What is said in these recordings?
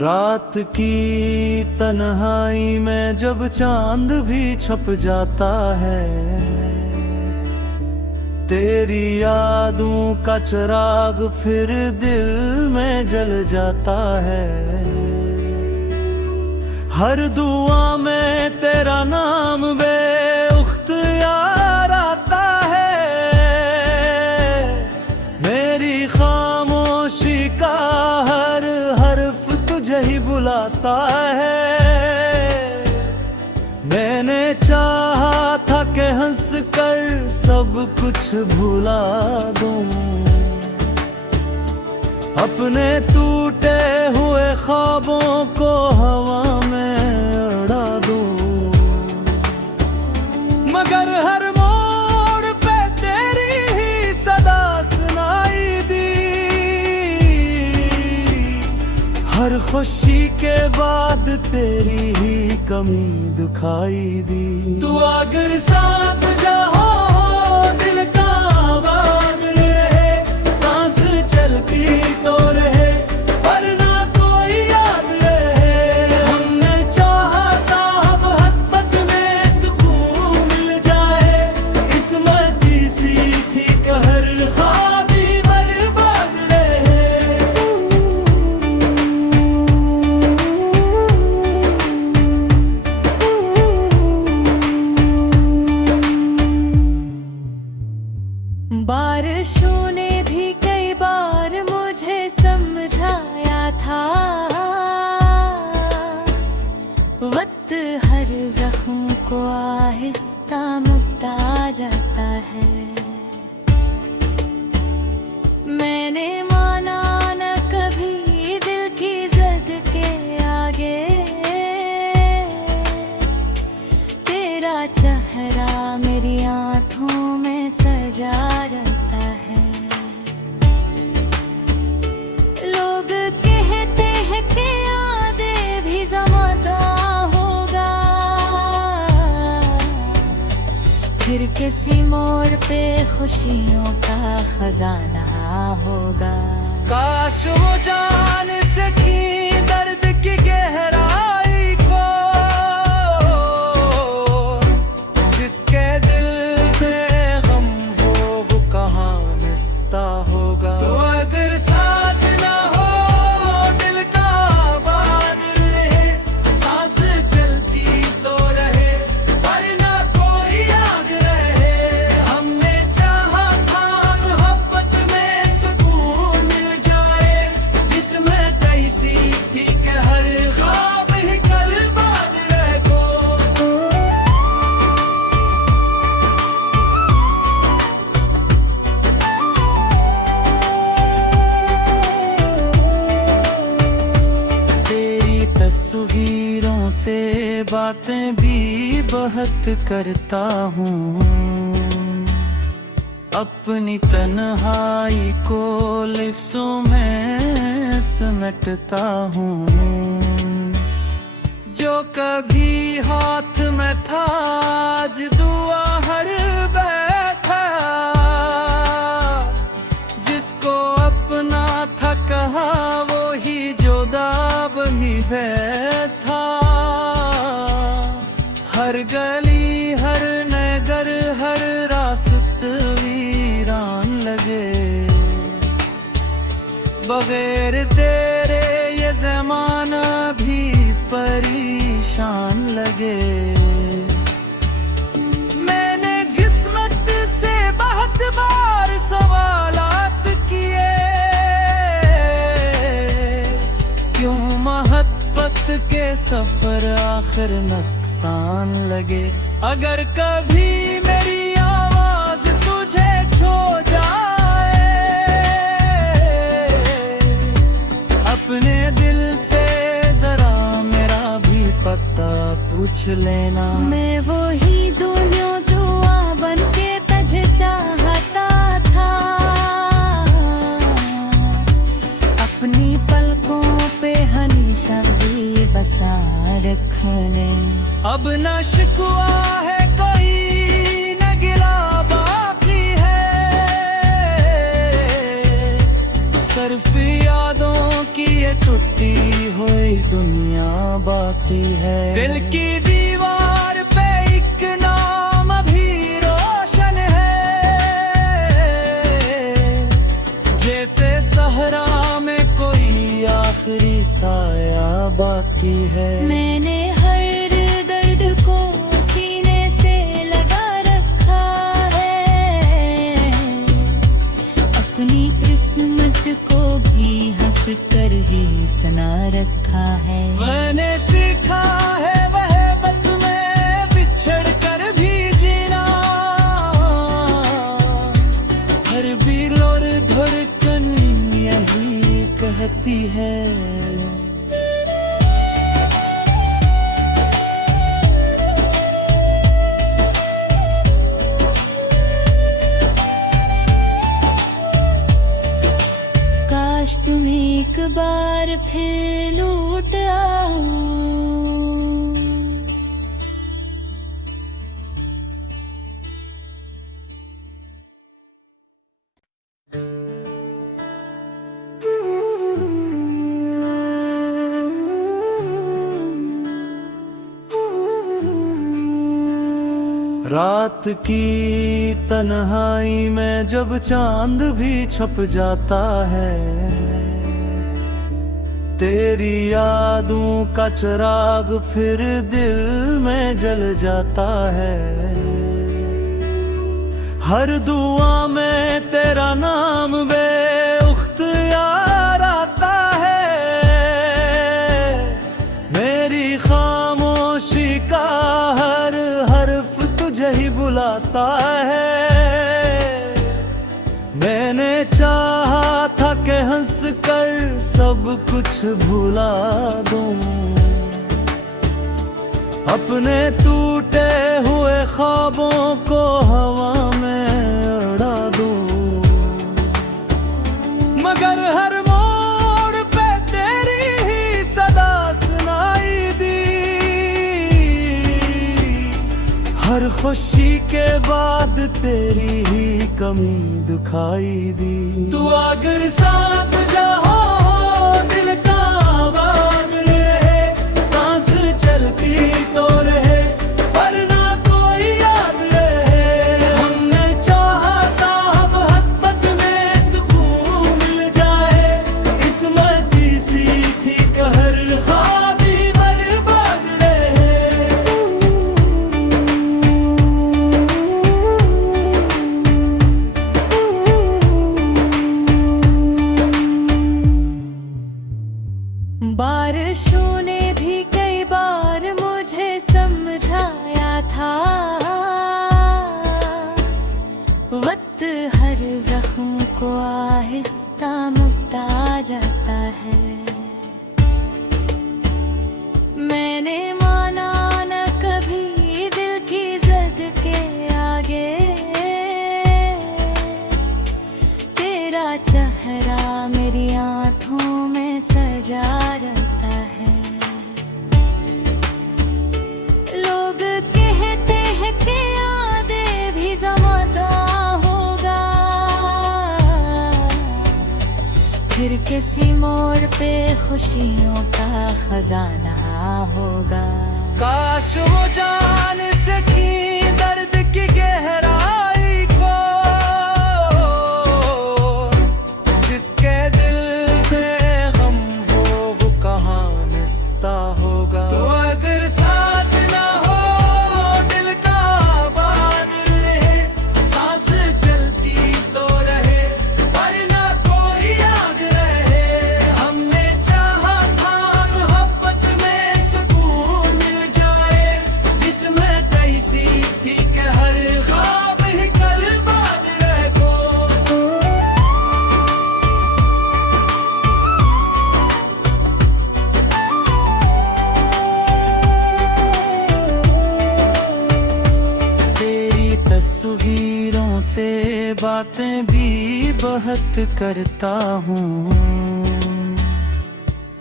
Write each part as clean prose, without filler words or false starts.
रात की तन्हाई में जब चांद भी छप जाता है, तेरी यादों का चिराग फिर दिल में जल जाता है। हर दुआ में तेरा नाम बेख्तियार आता है, मेरी खामोशी का हर हर्फ तुझे ही बुलाता है। मैंने चाहा था कि हंस कर सब कुछ भुला दूं, अपने टूटे हुए ख्वाबों को हवा में उड़ा दूं, मगर हर मोड़ पे तेरी ही सदा सुनाई दी। हर खुशी के बाद तेरी ही कमी दिखाई दी। तू अगर साथ जाओ दिल का आबाद रहे, सांस चलती तो रहे वरना कोई याद रहे। हमने चाहा था अब हद में सुकून मिल जाए, किस्मत सी थी कि हर ख्वाब ही बर्बाद रहे। बारिशों ने भी कई बार मुझे समझाया था, वक्त हर जख्म को आहिस्ता मिटा जाता है। मैंने माना न कभी दिल की जिद के आगे, तेरा चेहरा मेरी आंखों में सजा रहता है। लोग कहते हैं कि यादें भी ज़माना होगा, फिर किसी मोड़ पे खुशियों का खजाना होगा। काश वो जान सकी दर्द की गहराई को, जिसके दिल में गम हो वो कहाँ निस्ता होगा। तो अगर साथ ना हो दिल का आबाद रहे, सांस चलती तो रहे वरना कोई याद रहे। हमने चाहा था मोहब्बत में सुकून मिल जाए, जिसमें कैसी थी कि हर ख्वाब ही बर्बाद रह गो। तेरी तस्वीरों से बातें भी बहुत करता हूँ, अपनी तन्हाई को लिफ्ज़ों में समेटता हूँ। जो कभी हाथ में था आज दुआ हर बैठा, जिसको अपना था कहा वो ही जुदा बनी बैठा। हर गली हर नगर हर रास्त वीरान लगे, बगैर तेरे ये ज़माना भी परेशान लगे। मैंने किस्मत से बहुत बार सवालात किए, क्यों मोहब्बत के सफर आखिर नुकसान लगे। अगर कभी मेरी आवाज तुझे छो जाए, अपने दिल से जरा मेरा भी पता पूछ लेना। मैं वही दुनिया जुआ बन के तुझे चाहता था, अपनी पलकों पे हमेशा भी बसा रखने। अब न शिकवा है कोई न गिला बाकी है, सिर्फ यादों की की ये टूटी हुई दुनिया बाकी है। दिल की दीवार पे एक नाम अभी रोशन है, जैसे सहरा में कोई आखिरी साया बाकी है। मैंने हर दर्द को सीने से लगा रखा है, अपनी किस्मत को भी हंस कर ही सुना रखा है। मैंने सीखा है वहबत में बिछड़ कर भी जीना, हर दिल और धड़कन यही कहती है। काश तुम एक बार फिर लौट आओ, रात की तन्हाई में जब चांद भी छुप जाता है, तेरी यादों का चिराग फिर दिल में जल जाता है। हर दुआ में तेरा नाम बेख्तियार आता है, मेरी खामोशी का हर हर्फ तुझे ही बुलाता है। मैंने चाहा था कि हंस कर सब कुछ भुला दूं, अपने टूटे हुए ख्वाबों को हवा में उड़ा दूं, मगर हर मोड़ पे तेरी ही सदा सुनाई दी। हर खुशी के बाद तेरी ही कमी दिखाई दी। तू अगर साथ जाओ दिल का आबाद रहे, सांस चलती तो रहे पर ना कोई याद रहे। हमने चाहा था मोहब्बत में सुकून मिल जाए, किस्मत सी थी कि हर ख्वाब ही बर्बाद रहे। बारिशों ने भी कई बार मुझे समझाया था, वक्त हर जख्म को आहिस्ता मिटा जाता है। मैंने माना न कभी दिल की जिद के आगे, तेरा चेहरा मेरी आंखों में सजा रहता है। लोग कहते हैं कि यादें भी ज़माना होगा, फिर किसी मोड़ पे खुशियों का खजाना होगा। काश वो जान सकी दर्द की गहराई को, जिसके दिल में गम हो वो कहाँ निस्ता होगा। तो अगर साथ ना हो दिल का आबाद रहे, सांस चलती तो रहे पर ना कोई याद रहे। हमने चाहा था मोहब्बत में सुकून मिल जाए, जिसमें कैसी थी कि हर ख्वाब ही बर्बाद रह गो। तेरी तस्वीरों से बातें भी बहुत करता हूँ,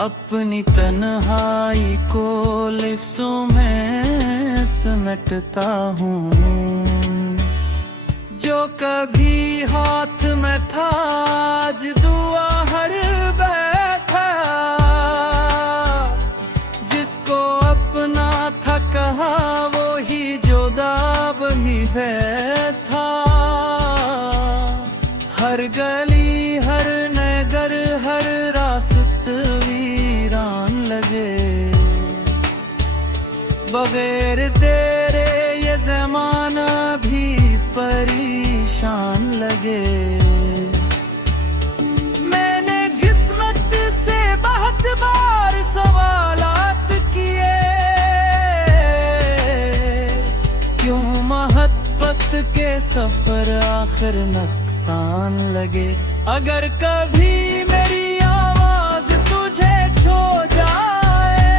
अपनी तन्हाई को लिफ्ज़ों में समेटता हूँ। जो कभी हाथ में था आज दुआ हर बैठा पे था। हर गली हर नगर हर रास्त वीरान लगे। बगैर तेरे ये ज़माना भी परेशान लगे। मैंने किस्मत से बहुत बार सवालात किए, क्यों मोहब्बत के सफर आखिर नुकसान लगे। अगर कभी मेरी आवाज तुझे छो जाए,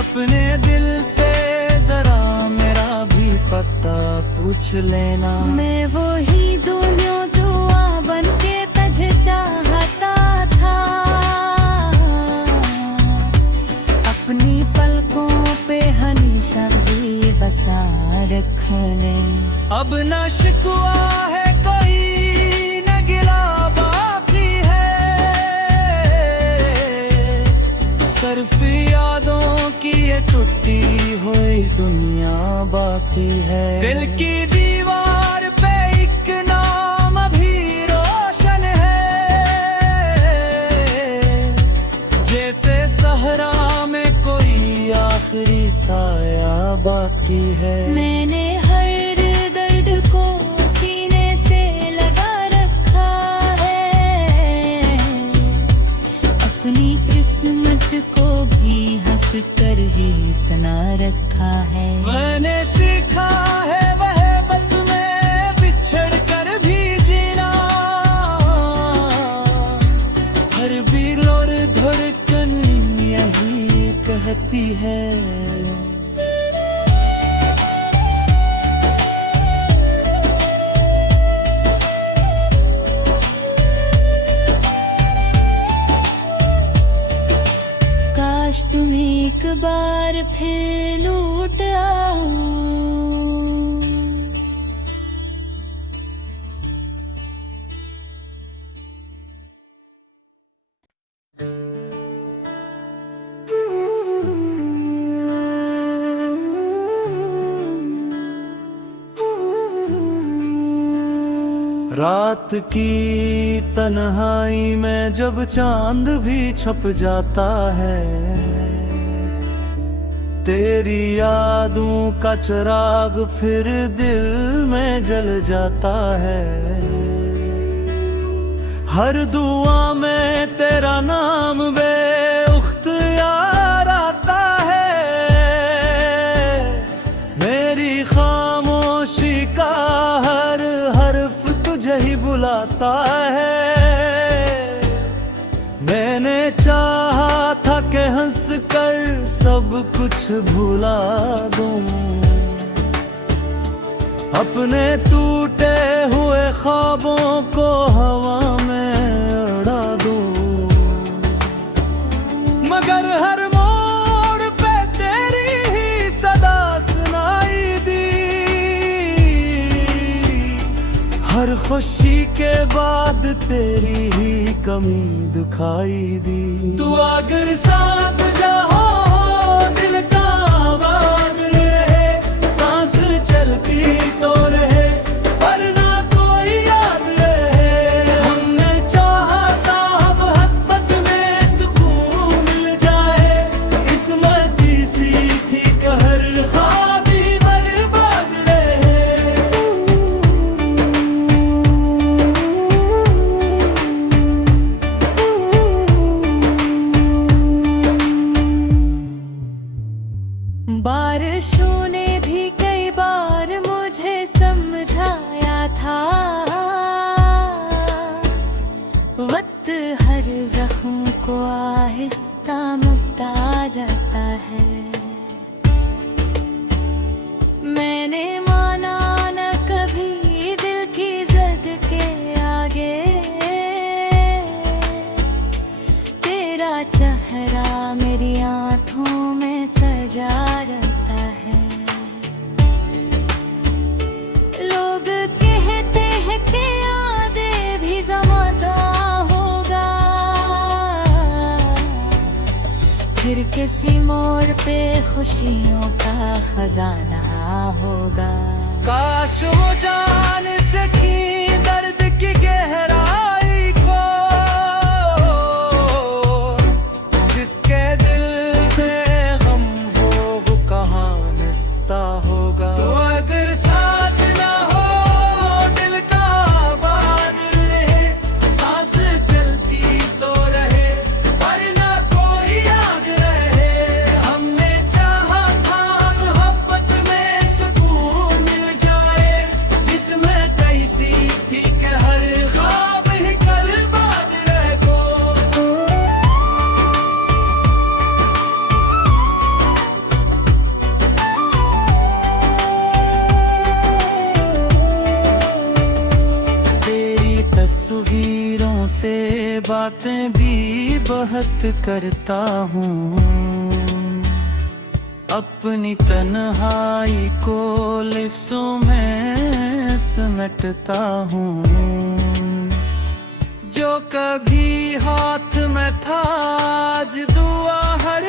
अपने दिल से जरा मेरा भी पता पूछ लेना। मैं वही दुनिया जुआ बन के तुझे चाहता था। अपनी पलकों पे हमेशा भी बसा रखने। अब न शिकवा है कोई न गिला बाकी है। सिर्फ यादों की ये टूटी हुई दुनिया बाकी है। दिल की दीवार पे एक नाम अभी रोशन है, जैसे सहरा में कोई आखिरी साया बाकी है। मैंने हर दर्द को सीने से लगा रखा है। अपनी किस्मत को भी हंस कर ही सुना रखा है। मैंने सीखा है वहबत में बिछड़ कर भी जीना। हर दिल और धड़कन यही कहती है। काश तुम एक बार फिर लौट आओ। रात की तन्हाई में जब चांद भी छप जाता है, तेरी यादों का चिराग फिर दिल में जल जाता है। हर दुआ में तेरा नाम बेख्तियार आता है। मेरी खामोशी का हर हर्फ तुझे ही बुलाता है। मैंने चाहा था कि हंस कर सब कुछ भुला दूं, अपने टूटे हुए ख्वाबों को हवा में उड़ा दूं। मगर हर मोड़ पे तेरी ही सदा सुनाई दी। हर खुशी के बाद तेरी ही कमी दिखाई दी। तू अगर साथ जाओ दिल का आबाद रहे, सांस चलती तो रहे वरना कोई याद रहे। हमने चाहा था मोहब्बत में सुकून मिल जाए, किस्मत सी थी कहर ख्वाब ही बर्बाद रहे। बारिशों ने भी कई बार मुझे समझाया था, वक्त हर जख्म को आहिस्ता मिटा जाता है। मैंने माना न कभी दिल की जिद के आगे, तेरा चेहरा मेरी आंखों में सजा रहता है। लोग कहते हैं कि यादें भी ज़माना होगा, किसी मोड़ पे खुशियों का खजाना होगा। काश वो जान सकी दर्द की गहराई को, जिसके दिल में गम हो वो कहाँ निस्ता होगा। तो अगर साथ ना हो दिल का आबाद रहे, सांस चलती तो रहे पर ना कोई याद रहे। हमने चाहा था मोहब्बत में सुकून मिल जाए, जिसमें कैसी थी कि हर ख्वाब ही कल बाद रह गो। तेरी तस्वीरों से बातें भी बहुत करता हूँ, अपनी तन्हाई को लिफ्ज़ों में समेटता हूँ। जो कभी हाथ में था आज दुआ हर